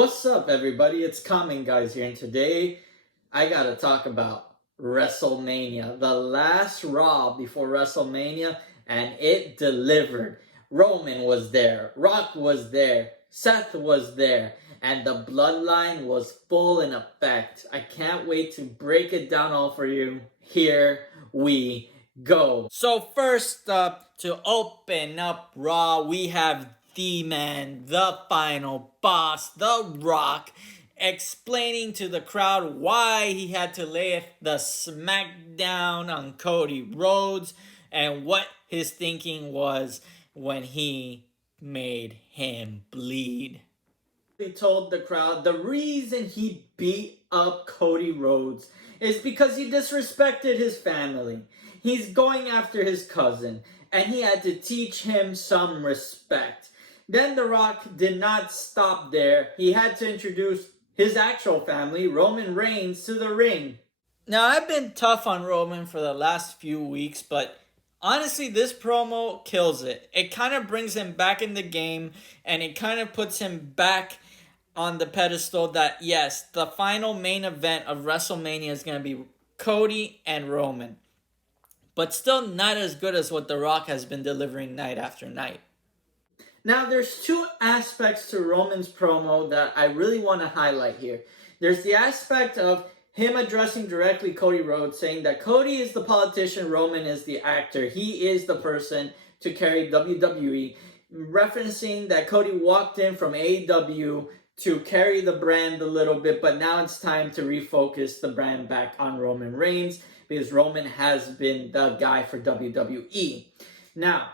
What's up, everybody? It's Common Guys here, and today I gotta talk about WrestleMania, the last Raw before WrestleMania, and it delivered. Roman was there, Rock was there, Seth was there, and the Bloodline was full in effect. I can't wait to break it down all for you. Here we go. So first up, to open up Raw, we have the man, the final boss, The Rock, explaining to the crowd why he had to lay the smackdown on Cody Rhodes and what his thinking was when he made him bleed. He told the crowd the reason he beat up Cody Rhodes is because he disrespected his family. He's going after his cousin, and he had to teach him some respect. Then The Rock did not stop there. He had to introduce his actual family, Roman Reigns, to the ring. Now, I've been tough on Roman for the last few weeks, but honestly, this promo kills it. It kind of brings him back in the game, and it kind of puts him back on the pedestal that, yes, the final main event of WrestleMania is going to be Cody and Roman. But still not as good as what The Rock has been delivering night after night. Now, there's two aspects to Roman's promo that I really want to highlight here. There's the aspect of him addressing directly Cody Rhodes, saying that Cody is the politician, Roman is the actor. He is the person to carry WWE, referencing that Cody walked in from AEW to carry the brand a little bit, but now it's time to refocus the brand back on Roman Reigns because Roman has been the guy for WWE. Now,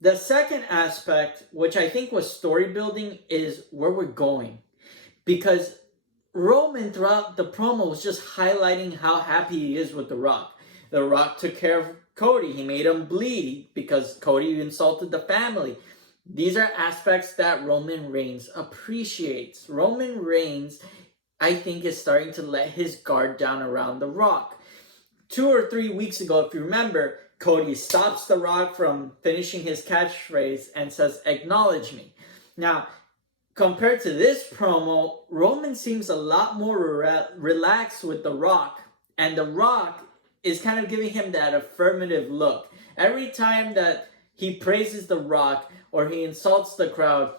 the second aspect, which I think was story building, is where we're going. Because Roman, throughout the promo, was just highlighting how happy he is with The Rock. The Rock took care of Cody. He made him bleed because Cody insulted the family. These are aspects that Roman Reigns appreciates. Roman Reigns, I think, is starting to let his guard down around The Rock. 2 or 3 weeks ago, if you remember, Cody stops The Rock from finishing his catchphrase and says, "Acknowledge me." Now, compared to this promo, Roman seems a lot more relaxed with The Rock. And The Rock is kind of giving him that affirmative look. Every time that he praises The Rock or he insults the crowd,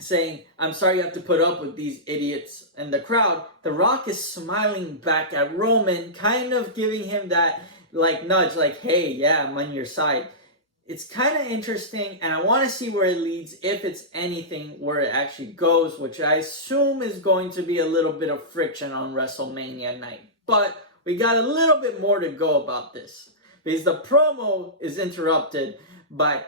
saying, "I'm sorry you have to put up with these idiots in the crowd," The Rock is smiling back at Roman, kind of giving him that nudge, like, "Hey, yeah, I'm on your side." It's kind of interesting, and I want to see where it leads, if it's anything where it actually goes, which I assume is going to be a little bit of friction on WrestleMania night. But we got a little bit more to go about this, because the promo is interrupted by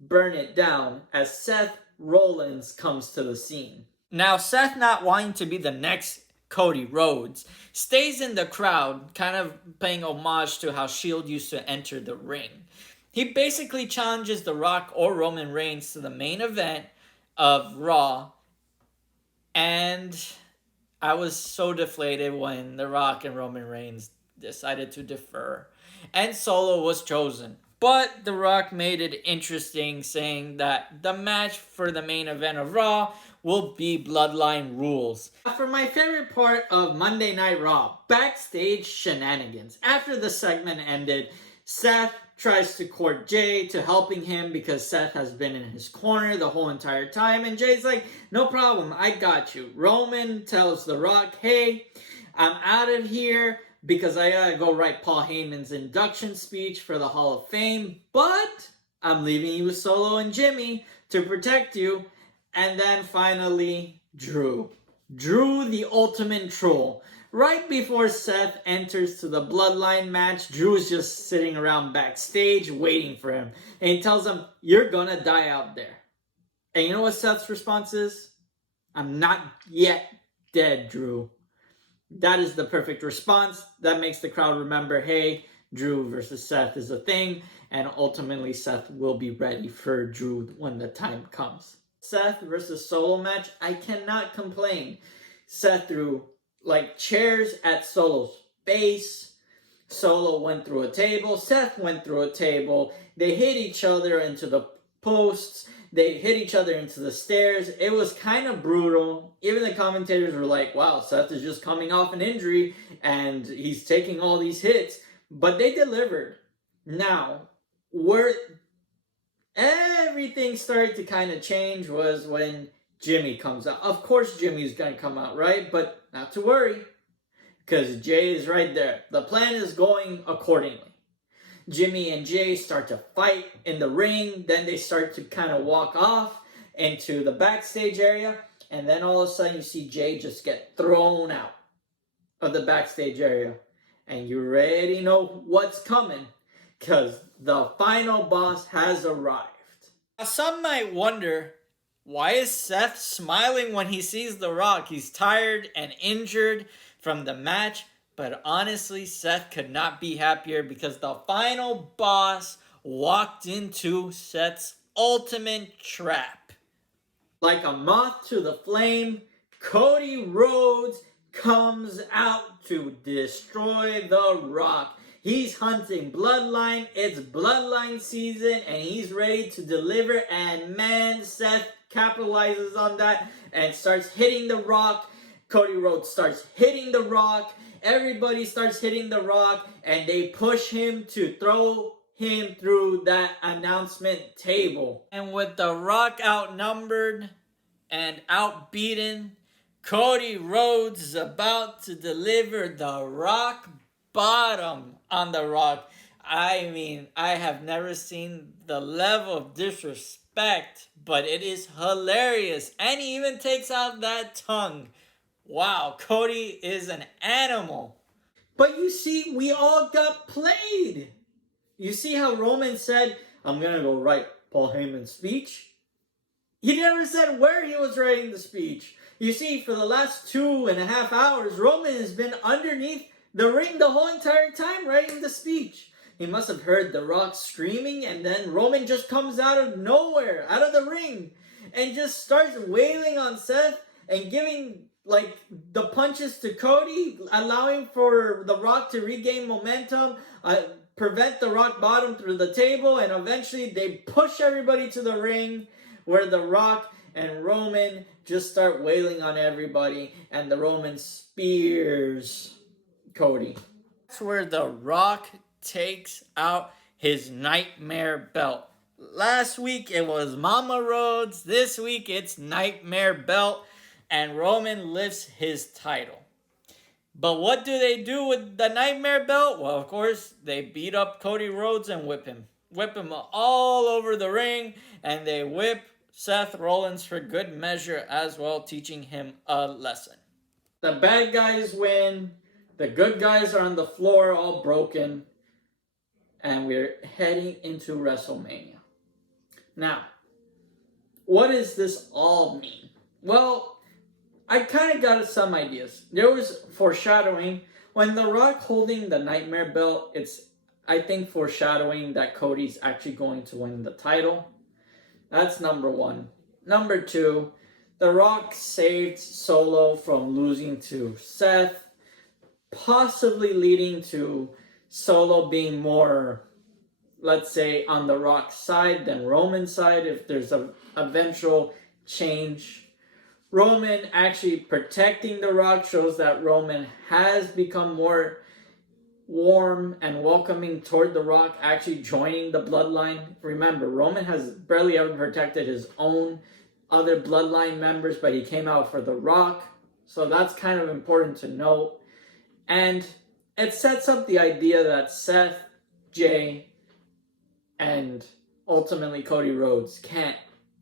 "Burn It Down" as Seth Rollins comes to the scene. Now, Seth, not wanting to be the next Cody Rhodes, stays in the crowd, kind of paying homage to how Shield used to enter the ring. He basically challenges The Rock or Roman Reigns to the main event of Raw, and I was so deflated when The Rock and Roman Reigns decided to defer, and Solo was chosen. But The Rock made it interesting, saying that the match for the main event of Raw will be Bloodline rules. For my favorite part of Monday Night Raw, backstage shenanigans. After the segment ended, Seth tries to court Jay to helping him because Seth has been in his corner the whole entire time. And Jay's like, "No problem, I got you." Roman tells The Rock, "Hey, I'm out of here because I gotta go write Paul Heyman's induction speech for the Hall of Fame, but I'm leaving you with Solo and Jimmy to protect you." And then finally, Drew, the ultimate troll. Right before Seth enters to the Bloodline match, Drew's just sitting around backstage waiting for him. And he tells him, "You're gonna die out there." And you know what Seth's response is? "I'm not yet dead, Drew." That is the perfect response. That makes the crowd remember, hey, Drew versus Seth is a thing, and ultimately Seth will be ready for Drew when the time comes. Seth versus Solo match, I cannot complain. Seth threw chairs at Solo's face. Solo went through a table. Seth went through a table. They hit each other into the posts. They hit each other into the stairs. It was kind of brutal. Even the commentators were like, wow, Seth is just coming off an injury and he's taking all these hits. But they delivered. Now, where everything started to kind of change was when Jimmy comes out. Of course Jimmy's going to come out, right? But not to worry, because Jay is right there. The plan is going accordingly. Jimmy and Jay start to fight in the ring. Then they start to kind of walk off into the backstage area. And then all of a sudden you see Jay just get thrown out of the backstage area. And you already know what's coming, because the final boss has arrived. Now some might wonder, why is Seth smiling when he sees The Rock? He's tired and injured from the match. But honestly, Seth could not be happier, because the final boss walked into Seth's ultimate trap. Like a moth to the flame, Cody Rhodes comes out to destroy The Rock. He's hunting Bloodline. It's Bloodline season, and he's ready to deliver. And man, Seth capitalizes on that and starts hitting The Rock. Cody Rhodes starts hitting The Rock. Everybody starts hitting The Rock, and they push him to throw him through that announcement table. And with The Rock outnumbered and outbeaten, Cody Rhodes is about to deliver the rock bottom on The Rock. I mean, I have never seen the level of disrespect, but it is hilarious. And he even takes out that tongue. Wow, Cody is an animal. But you see, we all got played. You see how Roman said, I'm going to go write Paul Heyman's speech? He never said where he was writing the speech. You see, for the last 2.5 hours, Roman has been underneath the ring the whole entire time writing the speech. He must have heard The Rock screaming, and then Roman just comes out of nowhere, out of the ring, and just starts wailing on Seth and giving like the punches to Cody, allowing for The Rock to regain momentum, prevent the rock bottom through the table, and eventually they push everybody to the ring, where The Rock and Roman just start wailing on everybody, and the Roman spears Cody. That's where The Rock takes out his Nightmare belt. Last week it was Mama Rhodes. This week it's Nightmare belt. And Roman lifts his title. But what do they do with the Nightmare belt? Well, of course, they beat up Cody Rhodes and whip him. Whip him all over the ring. And they whip Seth Rollins for good measure as well, teaching him a lesson. The bad guys win. The good guys are on the floor all broken. And we're heading into WrestleMania. Now, what does this all mean? Well, I kind of got some ideas. There was foreshadowing. When The Rock holding the Nightmare belt, it's, I think, foreshadowing that Cody's actually going to win the title. That's number one. Number two, The Rock saved Solo from losing to Seth, possibly leading to Solo being more, let's say, on The Rock's side than Roman's side if there's an eventual change. Roman actually protecting The Rock shows that Roman has become more warm and welcoming toward The Rock, actually joining the Bloodline. Remember, Roman has barely ever protected his own other Bloodline members, but he came out for The Rock. So that's kind of important to note. And it sets up the idea that Seth, Jay, and ultimately Cody Rhodes can't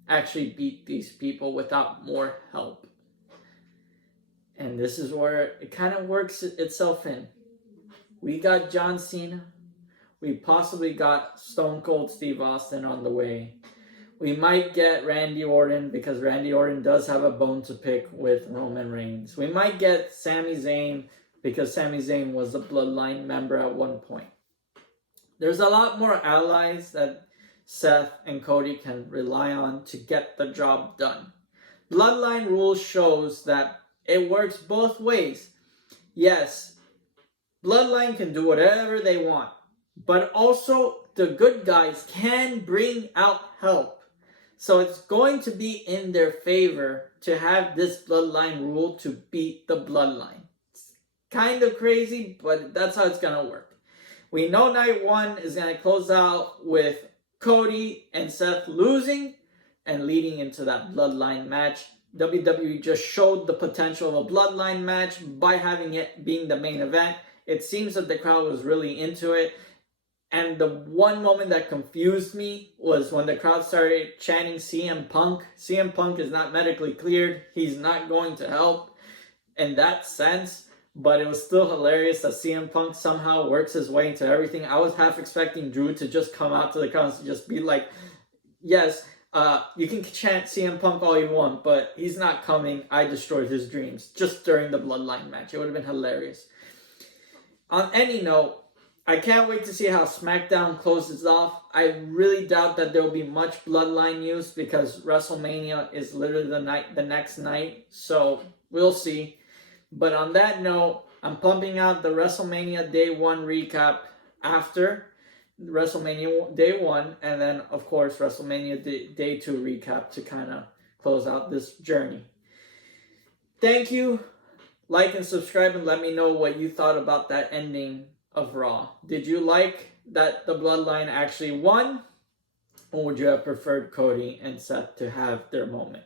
actually beat these people without more help. And this is where it kind of works itself in. We got John Cena. We possibly got Stone Cold Steve Austin on the way. We might get Randy Orton, because Randy Orton does have a bone to pick with Roman Reigns. We might get Sami Zayn, because Sami Zayn was a Bloodline member at one point. There's a lot more allies that Seth and Cody can rely on to get the job done. Bloodline rules shows that it works both ways. Yes, Bloodline can do whatever they want, but also the good guys can bring out help. So it's going to be in their favor to have this Bloodline rule to beat the Bloodline. It's kind of crazy, but that's how it's going to work. We know night one is going to close out with Cody and Seth losing and leading into that Bloodline match. WWE just showed the potential of a Bloodline match by having it being the main event. It seems that the crowd was really into it. And the one moment that confused me was when the crowd started chanting CM Punk. CM Punk is not medically cleared. He's not going to help in that sense. But it was still hilarious that CM Punk somehow works his way into everything. I was half expecting Drew to just come out to the crowd and just be like, yes, you can chant CM Punk all you want, but he's not coming. I destroyed his dreams just during the Bloodline match. It would have been hilarious. On any note, I can't wait to see how SmackDown closes off. I really doubt that there will be much Bloodline news because WrestleMania is literally the next night. So we'll see. But on that note, I'm pumping out the WrestleMania Day 1 recap after WrestleMania Day 1. And then, of course, WrestleMania Day 2 recap to kind of close out this journey. Thank you. Like and subscribe and let me know what you thought about that ending of Raw. Did you like that the Bloodline actually won? Or would you have preferred Cody and Seth to have their moment?